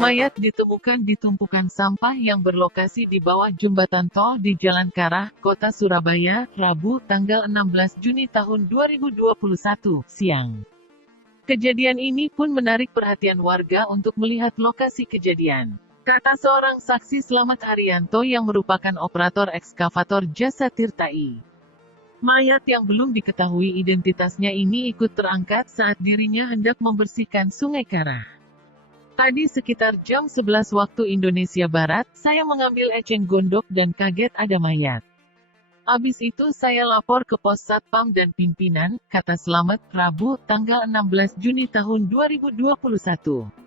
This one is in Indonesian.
Mayat ditemukan di tumpukan sampah yang berlokasi di bawah jembatan tol di Jalan Karah, Kota Surabaya, Rabu, tanggal 16 Juni tahun 2021, siang. Kejadian ini pun menarik perhatian warga untuk melihat lokasi kejadian. Kata seorang saksi Slamet Haryanto yang merupakan operator ekskavator jasa Tirta I. Mayat yang belum diketahui identitasnya ini ikut terangkat saat dirinya hendak membersihkan Sungai Karah. Tadi sekitar jam 11 waktu Indonesia Barat, saya mengambil eceng gondok dan kaget ada mayat. Abis itu saya lapor ke pos satpam dan pimpinan, kata Slamet, Rabu, tanggal 16 Juni tahun 2021.